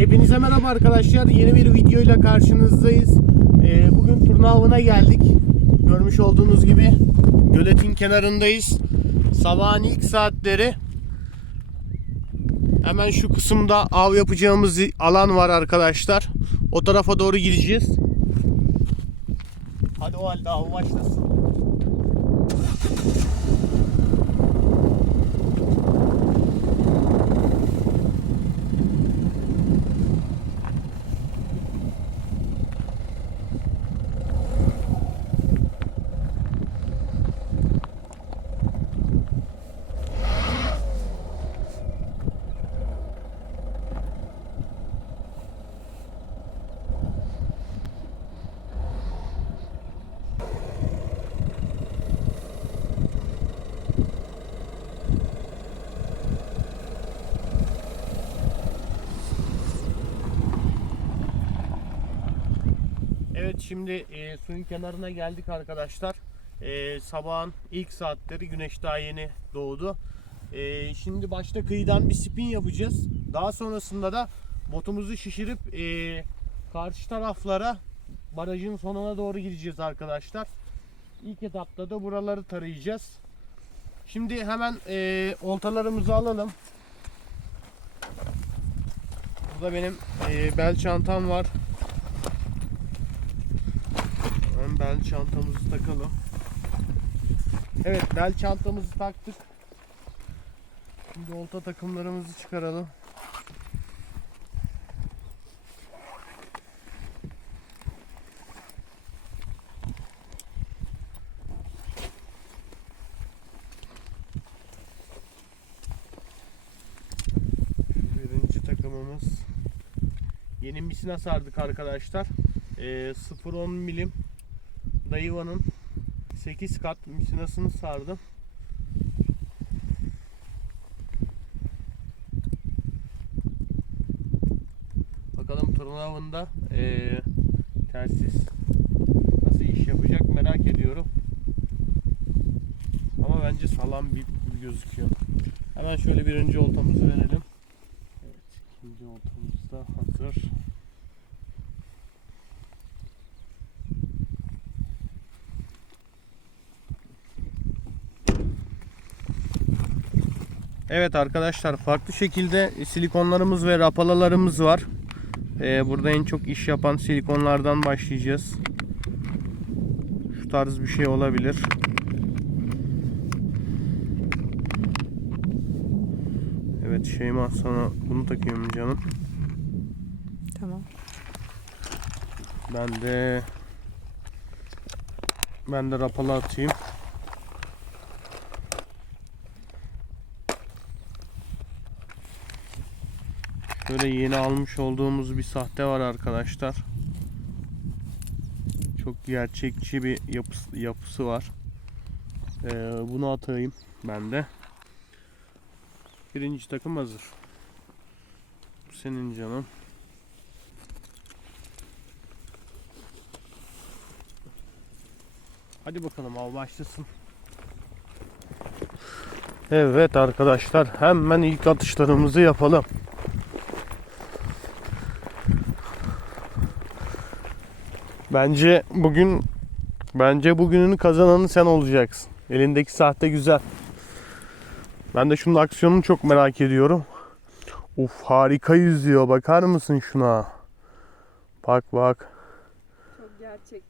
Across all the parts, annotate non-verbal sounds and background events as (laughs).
Hepinize merhaba arkadaşlar. Yeni bir videoyla karşınızdayız. Ee, bugün turna avına geldik. Görmüş olduğunuz gibi göletin kenarındayız. Sabahın ilk saatleri. Hemen şu kısımda av yapacağımız alan var arkadaşlar. O tarafa doğru gideceğiz. Hadi o halde av başlasın. Evet şimdi e, suyun kenarına geldik arkadaşlar. E, sabahın ilk saatleri güneş daha yeni doğdu. E, şimdi başta kıyıdan bir spin yapacağız. Daha sonrasında da botumuzu şişirip e, karşı taraflara barajın sonuna doğru gideceğiz arkadaşlar. İlk etapta da buraları tarayacağız. Şimdi hemen e, oltalarımızı alalım. Burada benim e, bel çantam var. Hemen bel çantamızı takalım. Evet bel çantamızı taktık. Şimdi olta takımlarımızı çıkaralım. Birinci takımımız yeni misina sardık arkadaşlar. Ee, 0.10 milim Daiwa'nın 8 kat misinasını sardım. Bakalım turnuva avında ee, telsiz nasıl iş yapacak merak ediyorum. Ama bence sağlam bir gözüküyor. Hemen şöyle birinci oltamızı verelim. Evet, ikinci oltamız da hazır. Evet arkadaşlar farklı şekilde silikonlarımız ve rapalalarımız var. Ee, burada en çok iş yapan silikonlardan başlayacağız. Şu tarz bir şey olabilir. Evet Şeyma sana bunu takıyorum canım. Tamam. Ben de ben de rapala atayım. Şöyle yeni almış olduğumuz bir sahte var arkadaşlar. Çok gerçekçi bir yapısı, yapısı var. Ee, bunu atayım ben de. Birinci takım hazır. Senin canım. Hadi bakalım av başlasın. Evet arkadaşlar hemen ilk atışlarımızı yapalım. Bence bugün bence bugünün kazananı sen olacaksın. Elindeki sahte güzel. Ben de şunun aksiyonunu çok merak ediyorum. Uf harika yüzüyor. Bakar mısın şuna? Bak bak. Çok gerçekçi.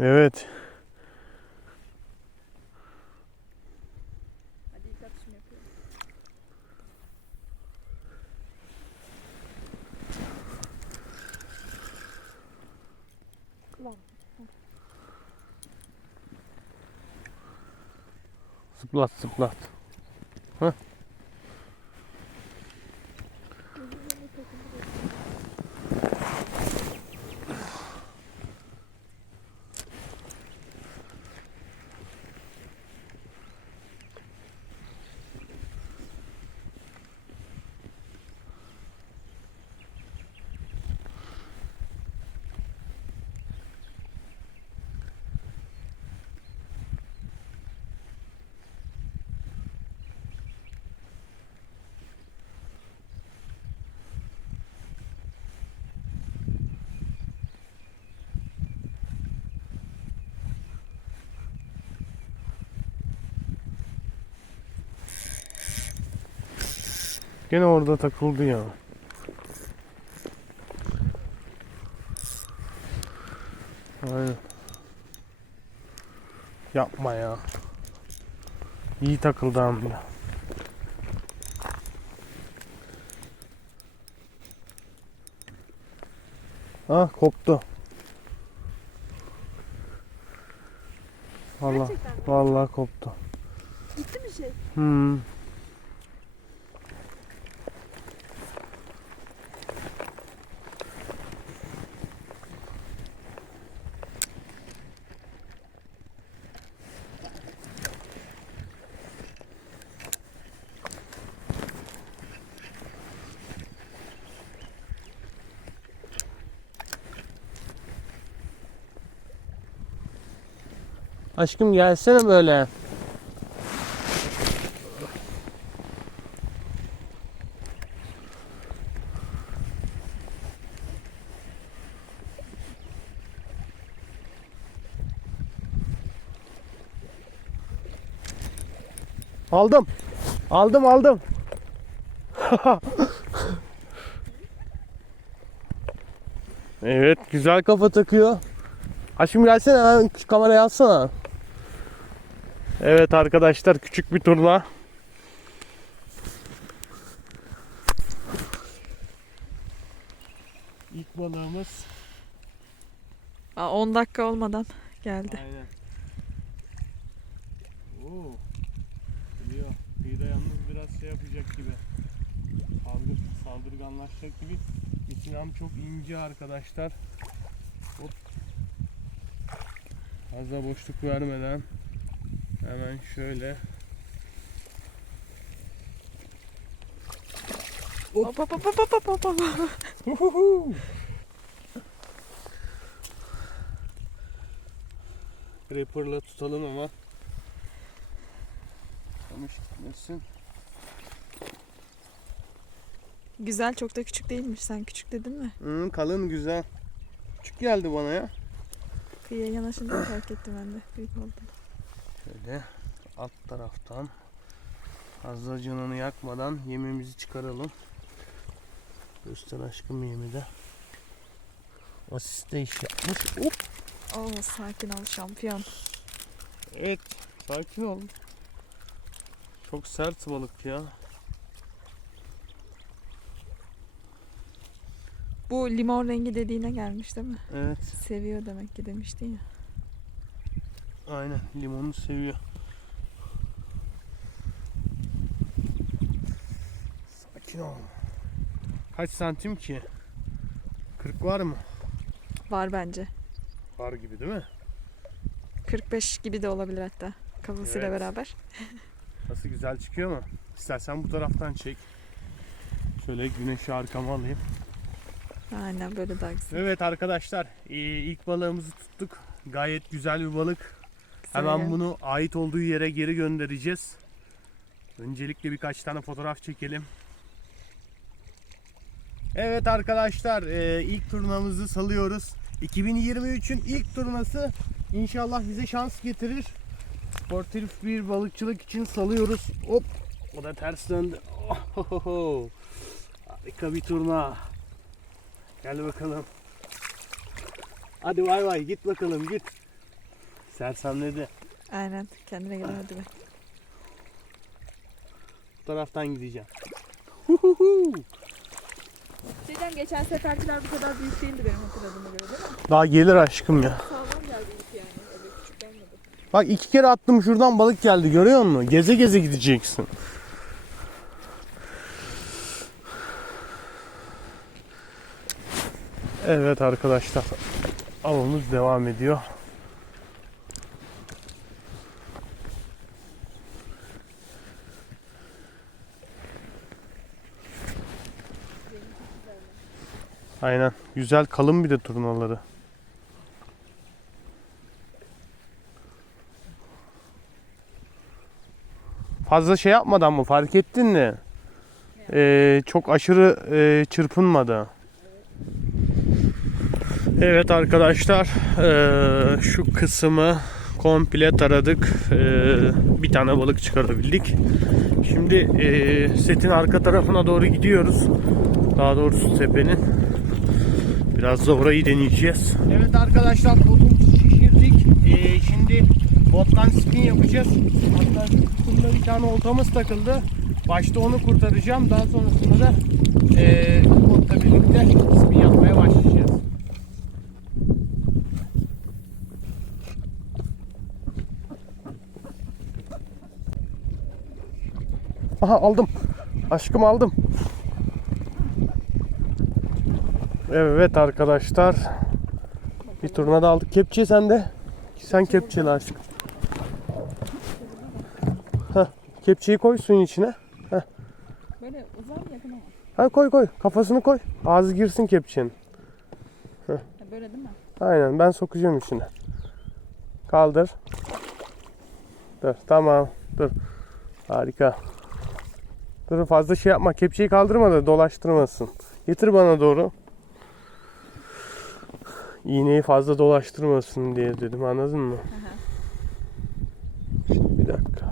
Evet. Hadi ilk atışımı yapıyorum. Ulan Zıplat zıplat. Heh. Gene orada takıldı ya. Aynen. Yapma ya. İyi takıldı hamle. Ah koptu. Vallahi Gerçekten mi? vallahi koptu. Gitti mi şey? Hmm. Aşkım gelsene böyle. Aldım. Aldım aldım. evet güzel kafa takıyor. Aşkım gelsene hemen kamerayı alsana. Evet arkadaşlar küçük bir turla. İlk balığımız. Aa, 10 dakika olmadan geldi. Aynen. Oo. Geliyor. Kıyıda yalnız biraz şey yapacak gibi. Saldır, saldırganlaşacak gibi. İçinam çok ince arkadaşlar. Hop. Fazla boşluk vermeden hemen şöyle Hop hop hop hop hop hop hop. Huhuhu. Gripper'la tutalım ama kamış gitmesin. Güzel çok da küçük değilmiş. Sen küçük dedin mi? Hı, kalın güzel. Küçük geldi bana ya. Kıyıya yanaşınca fark ettim ben de. Büyük oldu. Şöyle alt taraftan fazla canını yakmadan yemimizi çıkaralım. Göster aşkım yemi de. Asiste iş yapmış. Hop. Oo sakin ol şampiyon. Evet. Sakin ol. Çok sert balık ya. Bu limon rengi dediğine gelmiş değil mi? Evet. Seviyor demek ki demiştin ya. Aynen. Limonu seviyor. Sakin ol. Kaç santim ki? 40 var mı? Var bence. Var gibi değil mi? 45 gibi de olabilir hatta. Kafasıyla Evet. beraber. (laughs) Nasıl güzel çıkıyor mu? İstersen bu taraftan çek. Şöyle güneşi arkama alayım. Aynen böyle daha güzel. Evet arkadaşlar e, ilk balığımızı tuttuk. Gayet güzel bir balık. Hemen bunu ait olduğu yere geri göndereceğiz. Öncelikle birkaç tane fotoğraf çekelim. Evet arkadaşlar e, ilk turnamızı salıyoruz. 2023'ün ilk turnası inşallah bize şans getirir. Sportif bir balıkçılık için salıyoruz. Hop o da ters döndü. Ohohoho. Harika bir turna. Gel bakalım. Hadi vay vay git bakalım git. Sersemledi. Aynen kendine gelemedi mi? Bu taraftan gideceğim. Huhuhu. Şeyden geçen seferkiler bu kadar büyük değildi benim hatırladığıma göre değil mi? Daha gelir aşkım ya. Sağlam geldi ilk yani. Öyle küçük gelmedi. Bak iki kere attım şuradan balık geldi görüyor musun? Geze geze gideceksin. Evet arkadaşlar. Avımız devam ediyor. Aynen. Güzel kalın bir de turnaları. Fazla şey yapmadan mı fark ettin mi? Ee, çok aşırı e, çırpınmadı. Evet arkadaşlar ee, şu kısmı komple taradık. Ee, bir tane balık çıkarabildik. Şimdi eee, setin arka tarafına doğru gidiyoruz. Daha doğrusu tepenin. Biraz da orayı deneyeceğiz. Evet arkadaşlar botumuzu şişirdik. Eee, şimdi bottan spin yapacağız. Hatta kısımda bir tane oltamız takıldı. Başta onu kurtaracağım. Daha sonrasında da eee botla birlikte spin yapmaya başlayacağız. Aha aldım. Aşkım aldım. Evet arkadaşlar. Bir turna da aldık. Kepçe sende. Sen kepçeli. Heh, kepçeyi koy suyun içine. Böyle uzak mı yakın ama? Ha koy koy. Kafasını koy. Ağzı girsin kepçenin. Böyle değil mi? Aynen ben sokacağım içine. Kaldır. Dur tamam. Dur. Harika. Dur fazla şey yapma. Kepçeyi kaldırma da dolaştırmasın. Getir bana doğru. İğneyi fazla dolaştırmasın diye dedim anladın mı? Aha. Şimdi bir dakika.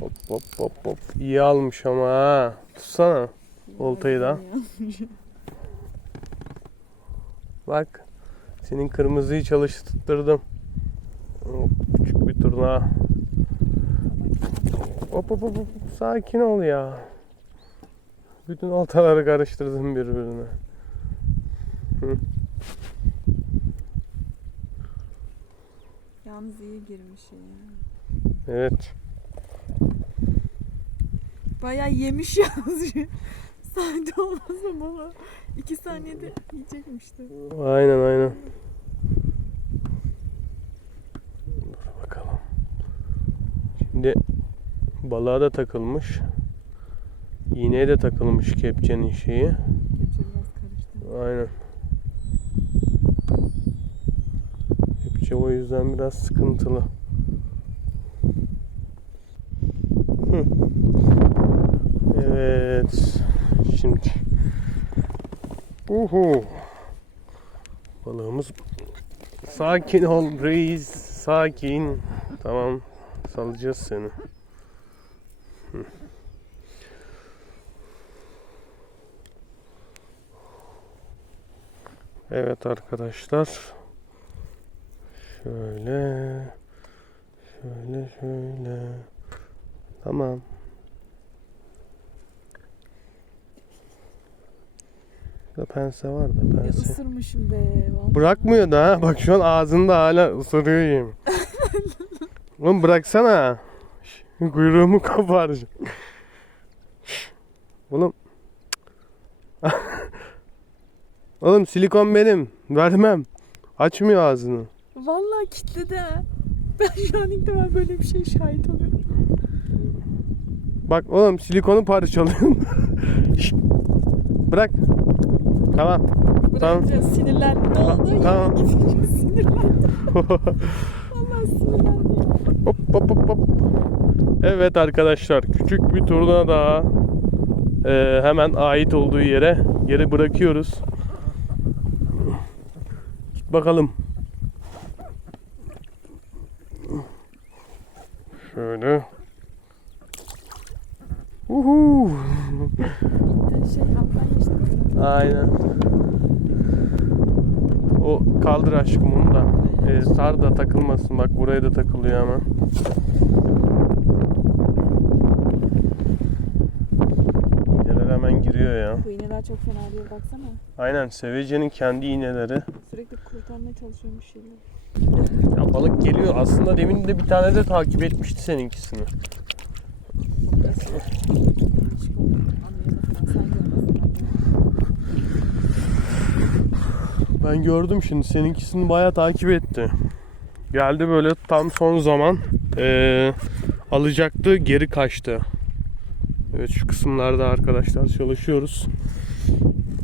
Hop hop hop hop. İyi almış ama ha. Tutsana. Oltayı da. Bak. Senin kırmızıyı çalıştırdım. Hop, küçük bir turna. Hop hop hop. hop. Sakin ol ya. Bütün oltaları karıştırdım birbirine. Yalnız iyi girmiş ya. Evet. Bayağı yemiş (laughs) yalnız. Sade olmasa bana. İki saniyede yiyecekmişti. Aynen aynen. Dur bakalım. Şimdi balığa da takılmış. İğneye de takılmış kepçenin şeyi. Kepçe biraz karıştı. Aynen. Kepçe o yüzden biraz sıkıntılı. Hı. Evet. Şimdi. Uhu. Balığımız sakin ol reis. Sakin. Tamam. Salacağız seni. Hı. Evet arkadaşlar. Şöyle. Şöyle şöyle. Tamam. Burada pense var da Ya pense. ısırmışım be. Vallahi. Bırakmıyor da ha. Bak şu an ağzında hala ısırıyor yemi. Oğlum bıraksana. Kuyruğumu. (laughs) Şş, Oğlum. Oğlum silikon benim. Vermem. Açmıyor ağzını. Vallahi kitledi ha. Ben şu an ilk defa böyle bir şey şahit oluyorum. Bak oğlum silikonu parçalıyorsun. Bırak. Tamam. Bırakınca sinirlendi. Ne oldu? tamam. Gidince sinirlendi. Vallahi sinirlendi. Hop hop hop hop. Evet arkadaşlar küçük bir turna daha Ee, hemen ait olduğu yere geri bırakıyoruz. Bakalım. Şöyle. Uhu. Aynen. O kaldır aşkım onu da. Ee, sar da takılmasın. Bak buraya da takılıyor ama. İğneler hemen giriyor ya. Bu iğneler çok fena değil baksana. Aynen sevecenin kendi iğneleri. Sürekli kurtarmaya çalışıyormuş şeyler. Ya balık geliyor. Aslında demin de bir tane de takip etmişti seninkisini. Ben gördüm şimdi seninkisini bayağı takip etti. Geldi böyle tam son zaman eee, alacaktı geri kaçtı. Evet şu kısımlarda arkadaşlar çalışıyoruz.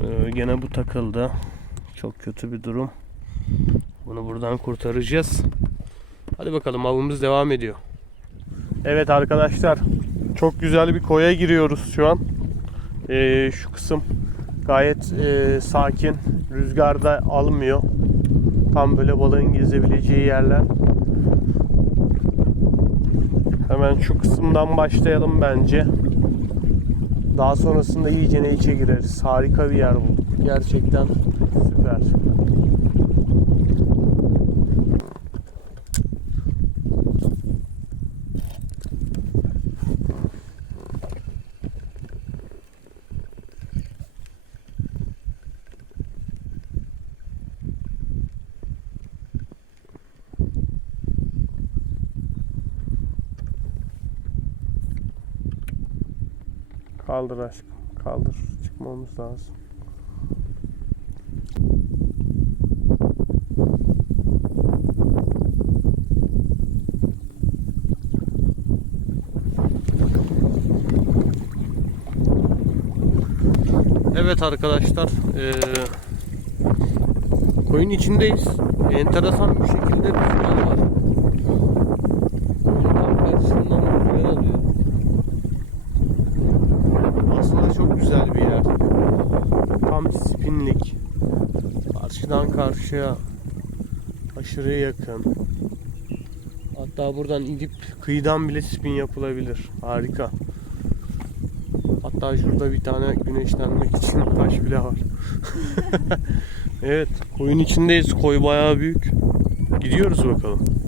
Eee, gene bu takıldı. Çok kötü bir durum. Bunu buradan kurtaracağız. Hadi bakalım avımız devam ediyor. Evet arkadaşlar çok güzel bir koya giriyoruz şu an. Eee, şu kısım gayet eee, sakin. Rüzgarda almıyor. Tam böyle balığın gezebileceği yerler. Hemen şu kısımdan başlayalım bence. Daha sonrasında iyice ne içe gireriz. Harika bir yer bu. Gerçekten süper. Kaldır aşkım. Kaldır. Çıkmamız lazım. Evet arkadaşlar. eee koyun içindeyiz. Enteresan bir şekilde rüzgar var. Koyun tam karşısından rüzgar alıyor. Aslında çok güzel bir yer. Tam spinlik. Karşıdan karşıya aşırı yakın. Hatta buradan inip kıyıdan bile spin yapılabilir. Harika. Hatta şurada bir tane güneşlenmek için (laughs) taş bile var. (laughs) evet, koyun içindeyiz. Koy bayağı büyük. Gidiyoruz bakalım.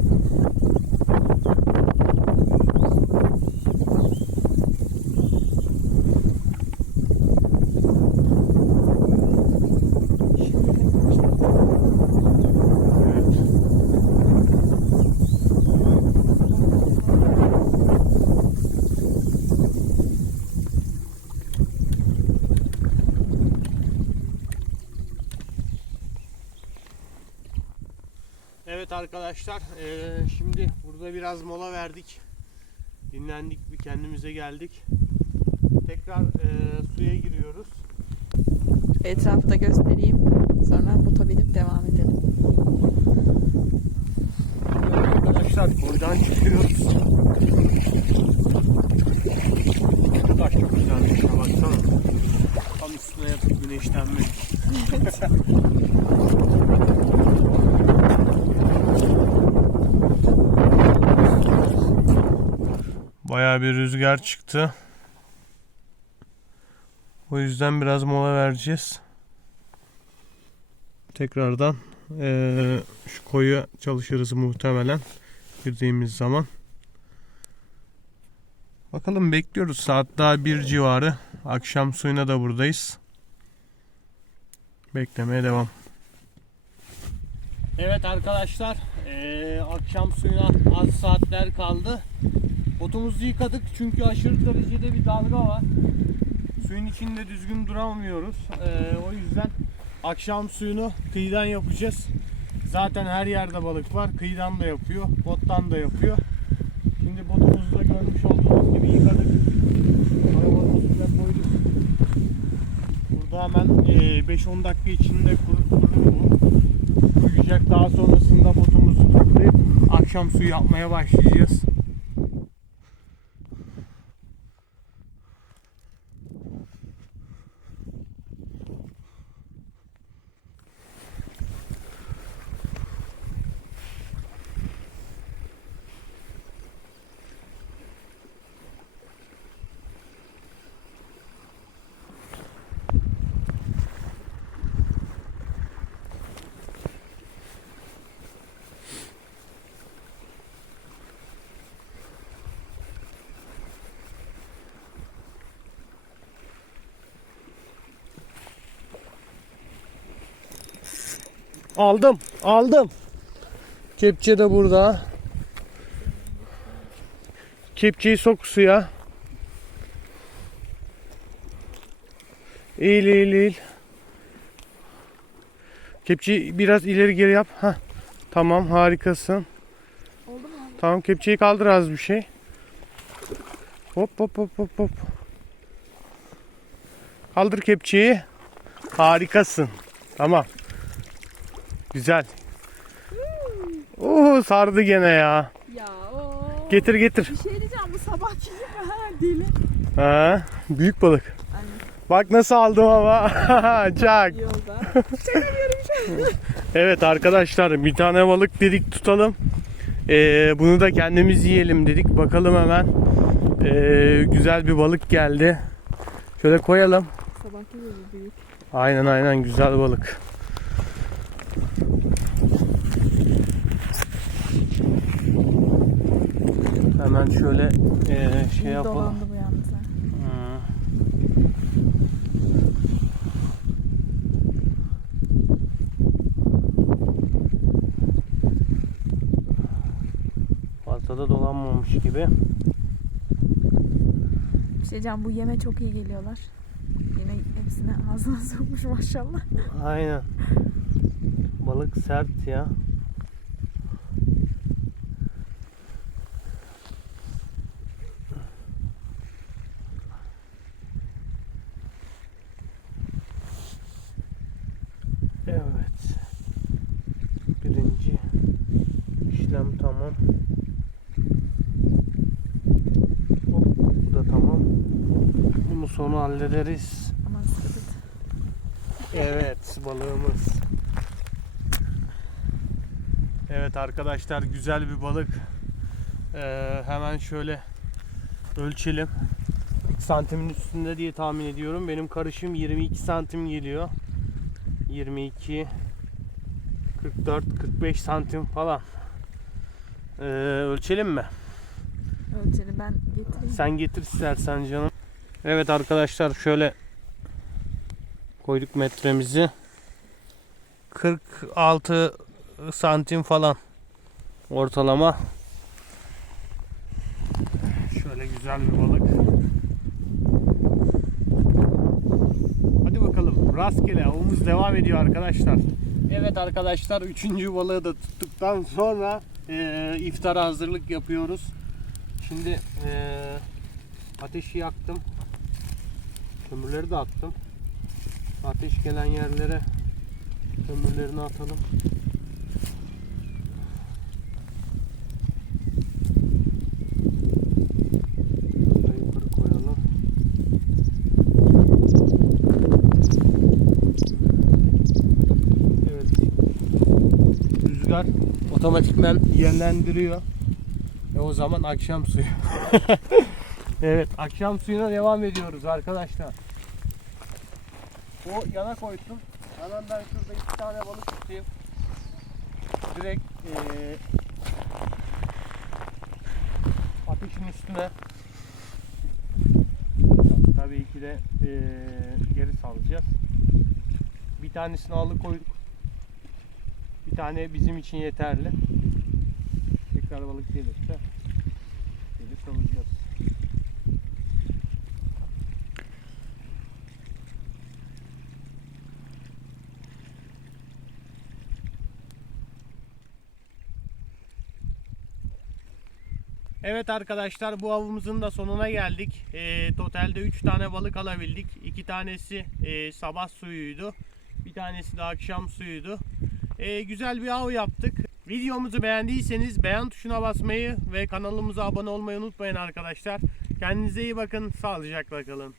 Evet arkadaşlar eee, şimdi burada biraz mola verdik. Dinlendik bir kendimize geldik. Tekrar eee, suya giriyoruz. Etrafı da göstereyim. Sonra bota binip devam edelim. Arkadaşlar buradan çıkıyoruz. Bu taş çok güzelmiş şuna baksana. Tam üstüne yatıp güneşlenmek. (laughs) (laughs) Bayağı bir rüzgar çıktı. O yüzden biraz mola vereceğiz. Tekrardan eee, şu koyu çalışırız muhtemelen girdiğimiz zaman. Bakalım bekliyoruz. Saat daha bir civarı. Akşam suyuna da buradayız. Beklemeye devam. Evet arkadaşlar. Eee, akşam suyuna az saatler kaldı. Botumuzu yıkadık çünkü aşırı derecede bir dalga var. Suyun içinde düzgün duramıyoruz. Eee, o yüzden akşam suyunu kıyıdan yapacağız. Zaten her yerde balık var. Kıyıdan da yapıyor, bottan da yapıyor. Şimdi botumuzu da görmüş olduğunuz gibi yıkadık. Üstüne koyduk. Burada hemen eee, 5-10 dakika içinde kuru, kurur bu. Kuruyacak. Daha sonrasında botumuzu toplayıp akşam suyu yapmaya başlayacağız. Aldım, aldım. Kepçe de burada. Kepçeyi sok suya. Eğil eğil eğil. Kepçeyi biraz ileri geri yap. Heh. Tamam harikasın. Oldu mu? Tamam kepçeyi kaldır az bir şey. Hop hop hop hop hop. Kaldır kepçeyi. Harikasın. Tamam. Güzel. Oo sardı gene ya. Ya o. Getir getir. Bir şey diyeceğim bu sabah gibi ha deli. Ha, büyük balık. Anne Bak nasıl aldım ama. (laughs) Çak. (laughs) Evet arkadaşlar bir tane balık dedik tutalım. Ee, bunu da kendimiz yiyelim dedik. Bakalım hemen. Ee, güzel bir balık geldi. Şöyle koyalım. Sabahki büyük. Aynen aynen güzel balık. Hemen şöyle ee, şey İyi yapalım. dolandı bu yalnız. ha. Hmm. Fazla da dolanmamış gibi. Bir şey diyeceğim bu yeme çok iyi geliyorlar. Yine hepsine ağzına (laughs) sokmuş maşallah. Aynen. Balık sert ya. Evet. Birinci işlem tamam. Hop, bu da tamam. Bunu sonra hallederiz. Aman sıkıntı. Evet balığımız. Evet arkadaşlar güzel bir balık. Ee, hemen şöyle ölçelim. Santimin üstünde diye tahmin ediyorum. Benim karışım 22 santim geliyor. 22 44 45 santim falan. Ee, ölçelim mi? Ölçeni ben getireyim. Sen getir istersen canım. Evet arkadaşlar şöyle koyduk metremizi. 46 santim falan ortalama. Şöyle güzel bir balık. Hadi bakalım rastgele avımız devam ediyor arkadaşlar. Evet arkadaşlar üçüncü balığı da tuttuktan sonra eee iftara hazırlık yapıyoruz. Şimdi eee, ateşi yaktım. Kömürleri de attım. Ateş gelen yerlere kömürlerini atalım. Daha yukarı koyalım. Evet. Rüzgar otomatikmen yönlendiriyor. E o zaman akşam suyu. (laughs) evet, akşam suyuna devam ediyoruz arkadaşlar. O yana koydum. Hemen ben şurada iki tane balık tutayım. Direkt eee ateşin üstüne tabii ki de eee, geri salacağız. Bir tanesini alıkoyduk. Bir tane bizim için yeterli. Tekrar balık gelirse geri salacağız. Evet arkadaşlar bu avımızın da sonuna geldik. Ee, totalde 3 tane balık alabildik. 2 tanesi e, sabah suyuydu. Bir tanesi de akşam suyuydu. Ee, güzel bir av yaptık. Videomuzu beğendiyseniz beğen tuşuna basmayı ve kanalımıza abone olmayı unutmayın arkadaşlar. Kendinize iyi bakın. Sağlıcakla kalın.